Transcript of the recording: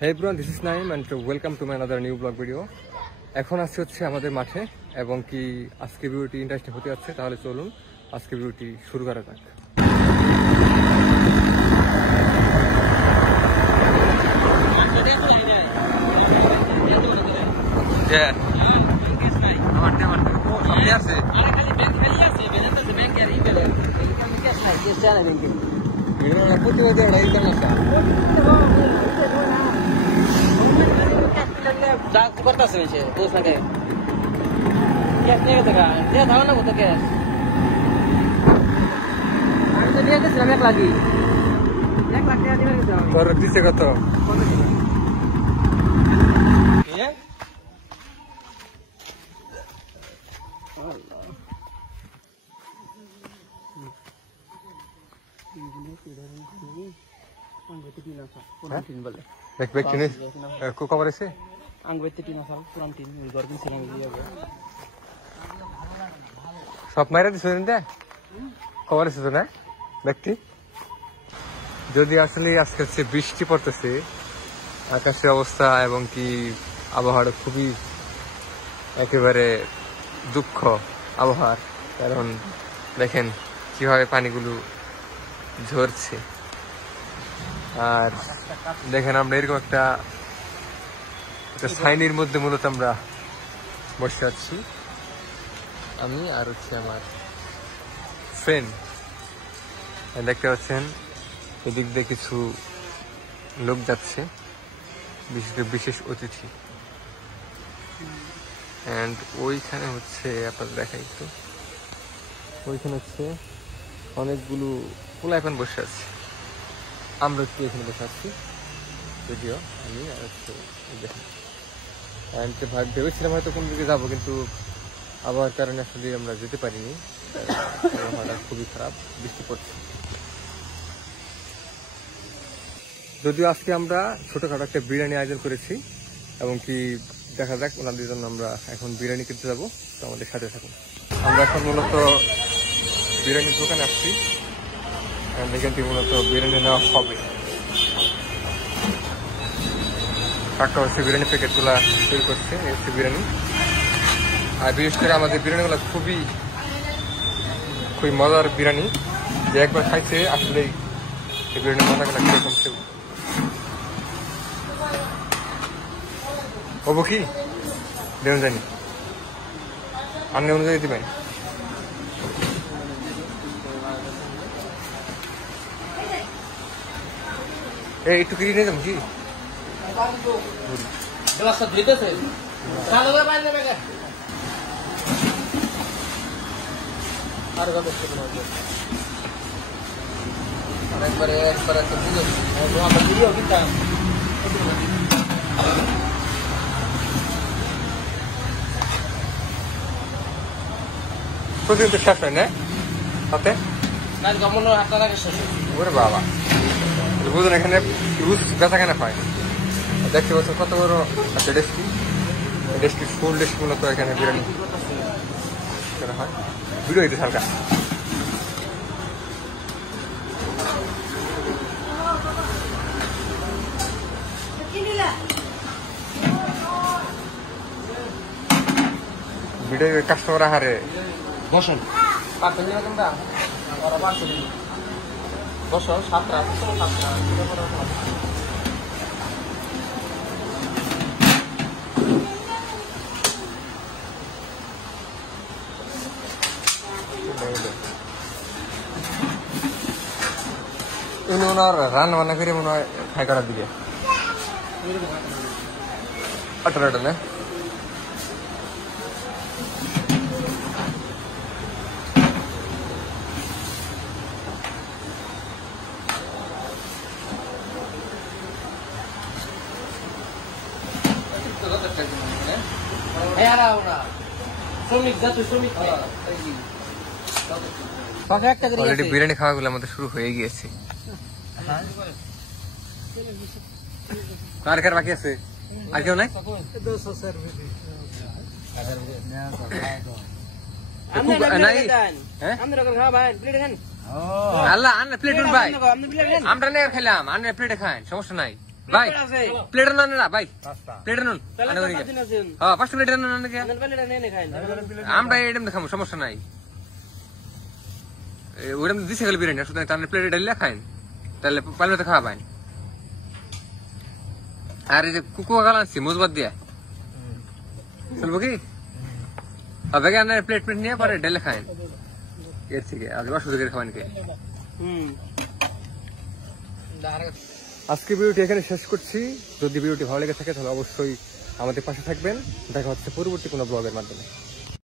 Hey everyone, this is Naim and welcome to my another new blog video. এখন আসছে হচ্ছে আমাদের মাঠে এবং কি আজকে ভিডিওটি ইন্টারেস্টিং হতে যাচ্ছে, তাহলে চলুন আজকে ভিডিওটি শুরু করা যাক। সব মাইরা দিছ খবর আছে তো না ব্যক্তি। যদি আসলে আজকে হচ্ছে বৃষ্টি পড়তেছে, আকাশের অবস্থা এবং কি আবহাওয়া খুবই একেবারে দুঃখ আবহাওয়ার, কারণ দেখেন কিভাবে পানিগুলো ঝরছে। আর দেখেন আমরা এরকম একটা সাইনের মধ্যে মূলত আমরা বসে আছি, আমি আর হচ্ছে আমার ফ্রেন্ড। দেখতে পাচ্ছেন এদিক দিয়ে কিছু লোক যাচ্ছে, বিশেষ অতিথি। অ্যান্ড ওইখানে হচ্ছে আপনাদের দেখাই তো, ওইখানে হচ্ছে অনেকগুলো পোলাপান বসে আছে, আমরা একটু এখানে বসে আছি যদিও আমি আর হচ্ছে দেখেন। ভেবেছিলাম হয়তো কোন দিকে যাবো, কিন্তু আবহাওয়ার কারণে আসলে আমরা যেতে পারিনি, আবহাওয়াটা খুবই খারাপ, বৃষ্টি পড়ছে। যদিও আজকে আমরা ছোটখাটো একটা বিরিয়ানি আয়োজন করেছি এবং কি দেখা যাক ওনাদের জন্য আমরা এখন বিরিয়ানি কিনতে যাবো, তো আমাদের সাথে থাকুন। আমরা এখন মূলত বিরিয়ানির দোকানে আসছি, এখান থেকে মূলত বিরিয়ানি নেওয়া হবে। কাকা হচ্ছে বিরিয়ানি প্যাকেট তোলা শুরু করছে, এই হচ্ছে বিরিয়ানি। আর বিশেষ করে আমাদের বিরিয়ানিগুলো খুবই মজার বিরিয়ানি, যে একবার খাইছে আসলেই এই বিরিয়ানির মজাগুলো কিরকম সে হবো কি দেন জানি আপনি অনুযায়ী দিবেন। এই একটু কিনে নিয়ে যাবো কি প্রতিদিন তো শেষ হয় না হাতে ওরে বাবা, বুঝুন এখানে রুজ বেচা কেনা হয়। দেখতে পাচ্ছেন কত বড় একটা ডেস্কি, ডেস্কি ফুল ডেস্কি মূলত এখানে বিরিয়ানি করা হয়। ভিডিও দিতে হালকা ভিডিও কাস্টমার আহারে বসুন বসো 7টা ওনার রান্না বান্না করে মনে হয় খাই করার দিকে 18টা না বিরিয়ানি খাওয়াগুলো আমাদের শুরু হয়ে গিয়েছে। আর কার বাকি আছে? আর কেউ নাই? আল্লাহ আন্না প্লেট ভাই, আমরা নেই খেলাম, আন্না প্লেটে খান, সমস্যা নাই, ভাই প্লেট নেন না ভাই, প্লেট নেন। হ্যাঁ 5 প্লেট নেন নাকি? আমরা এরকম দেখাবো, সমস্যা নাই। ওরকম দিছে গেল বিরিয়ানি, সুতরাং তার প্লেটে ডালিয়া খাইন, তাহলে পালতে খাওয়া পাইন। আর এই যে কুকুয়া গাল আনছি মুজবাদ দিয়া, চলবো কি? হবে কি? আপনার প্লেট নিয়ে পরে ডালে খাইন, এর থেকে আজ অসুবিধা করে খাওয়ান কে। আজকে ভিডিওটি এখানে শেষ করছি। যদি ভিডিওটি ভালো লেগে থাকে তাহলে অবশ্যই আমাদের পাশে থাকবেন। দেখা হচ্ছে পরবর্তী কোনো ব্লগের মাধ্যমে।